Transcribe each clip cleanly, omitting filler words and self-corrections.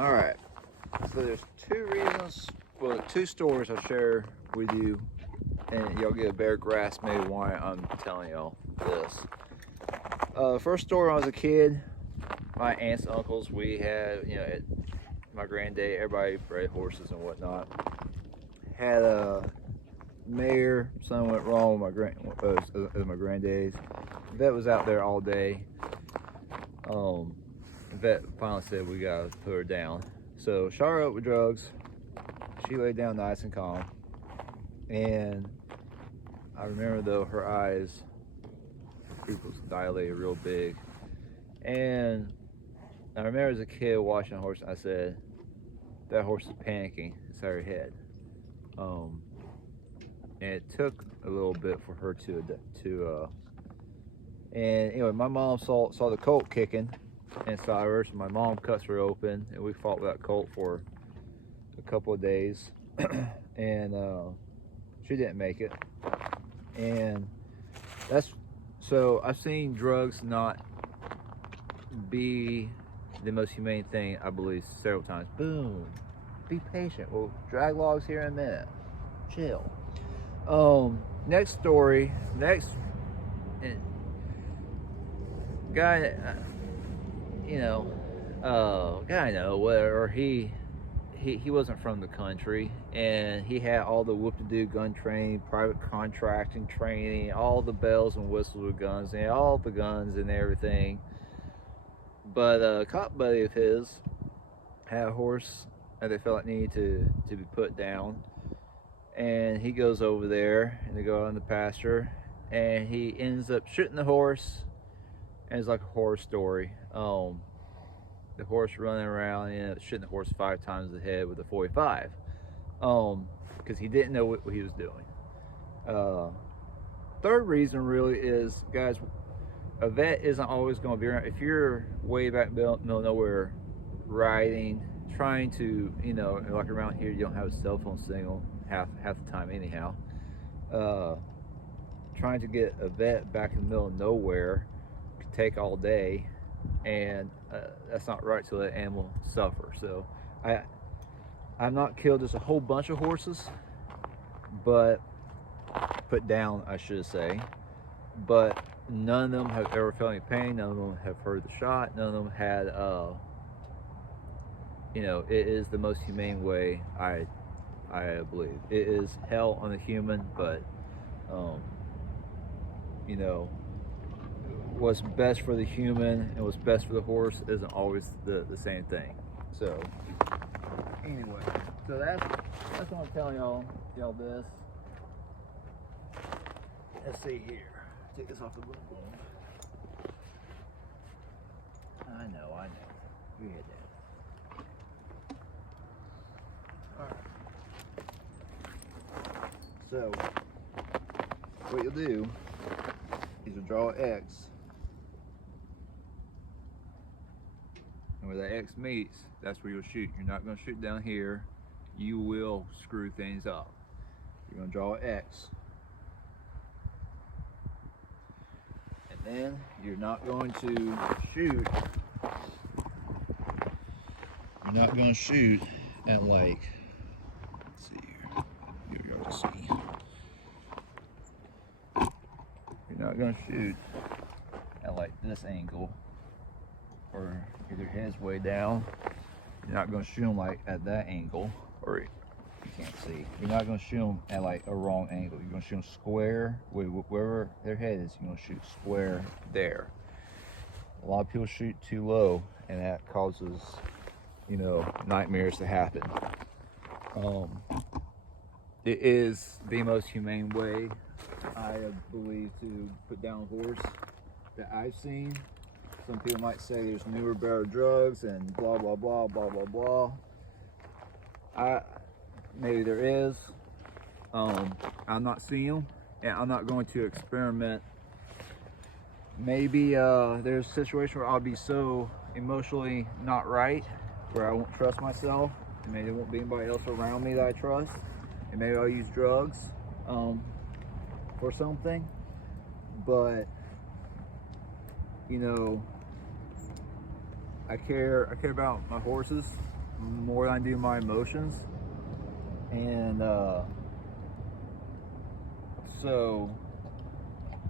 All right. So there's two reasons, well, two stories I'll share with you, and y'all get a better grasp maybe why I'm telling y'all this. First story when I was a kid, my aunts and uncles, we had, at my granddad, everybody bred horses and whatnot. Had a mare, something went wrong with my granddad's. Vet was out there all day. The vet finally said we gotta put her down. So shot her up with drugs. She laid down nice and calm. And I remember though her eyes, her pupils dilated real big. And I remember as a kid watching a horse, I said, that horse is panicking inside her head. Um, and it took a little bit for her and anyway, my mom saw the colt kicking inside her, so my mom cuts her open, and we fought with that colt for a couple of days, and she didn't make it. And that's so I've seen drugs not be the most humane thing, I believe, several times. Boom, be patient. We'll drag logs here in a minute. Chill. Next story. Next guy, guy I know, where he wasn't from the country, and he had all the whoop-de-doo gun training, private contracting training, all the bells and whistles with guns, and all the guns and everything. But a cop buddy of his had a horse that they felt like needed to be put down, and he goes over there, and they go out in the pasture, and he ends up shooting the horse, and it's like a horror story. The horse running around and ended up shooting the horse 5 times in the head with a 45, because he didn't know what he was doing. Third reason really is, guys, a vet isn't always going to be around. If you're way back in the middle of nowhere, riding, trying to, like around here, you don't have a cell phone signal half the time anyhow. Trying to get a vet back in the middle of nowhere could take all day, and that's not right to let animal suffer. So I've not killed just a whole bunch of horses, but put down, I should say, but none of them have ever felt any pain. None of them have heard the shot. None of them had it is the most humane way, I believe. It is hell on the human, but you know what's best for the human and what's best for the horse isn't always the same thing. So anyway, so that's what I'm telling y'all this. Let's see here. Take this off the boom. I know. We had that. Alright. So what you'll do is you'll draw an X. And where that X meets, that's where you'll shoot. You're not going to shoot down here. You will screw things up. You're going to draw an X. And then you're not going to shoot. You're not going to shoot at like, let's see here. You're going to see. You're not going to shoot at like this angle, or if your head's way down. You're not going to shoot them like at that angle, or you can't see. You're not going to shoot them at like a wrong angle. You're going to shoot them square with wherever their head is. You're going to shoot square there. A lot of people shoot too low, and that causes, nightmares to happen. It is the most humane way, I believe, to put down a horse that I've seen. Some people might say there's newer, better drugs and blah, blah, blah, blah, blah, blah. Maybe there is. I'm not seeing them, and I'm not going to experiment. Maybe there's a situation where I'll be so emotionally not right, where I won't trust myself, and maybe there won't be anybody else around me that I trust, and maybe I'll use drugs for something. But I care about my horses, more than I do my emotions. And so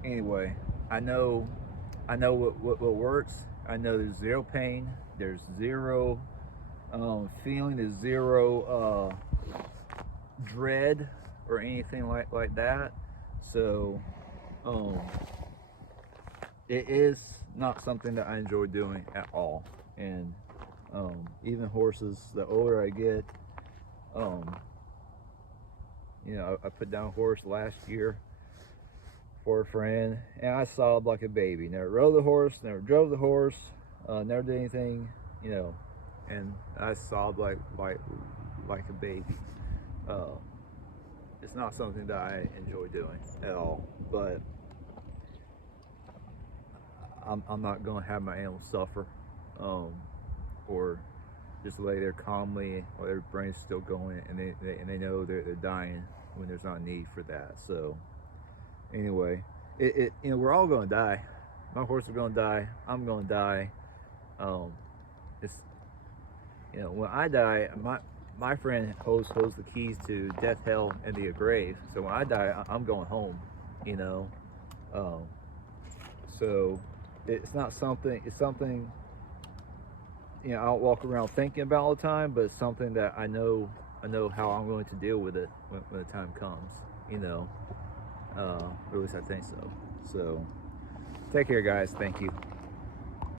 anyway, I know what works. I know there's zero pain, there's zero feeling, there's zero dread or anything like that. So um, it is not something that I enjoy doing at all. And even horses, the older I get, you know, I put down a horse last year for a friend, and I sobbed like a baby. Never rode the horse, never drove the horse, never did anything, you know, and I sobbed like a baby. Uh, it's not something that I enjoy doing at all, but I'm not going to have my animals suffer, or just lay there calmly while their brain's still going, and they know they're dying when there's not a need for that. So anyway, you know, we're all going to die. My horse is going to die. I'm going to die. Um, it's, you know, when I die, my friend holds the keys to death, hell, and the grave. So when I die, I'm going home. You know, um, so it's not something. It's something, you know, I don't walk around thinking about all the time, but it's something that I know how I'm going to deal with it when the time comes. You know, or at least I think so. So take care, guys. Thank you.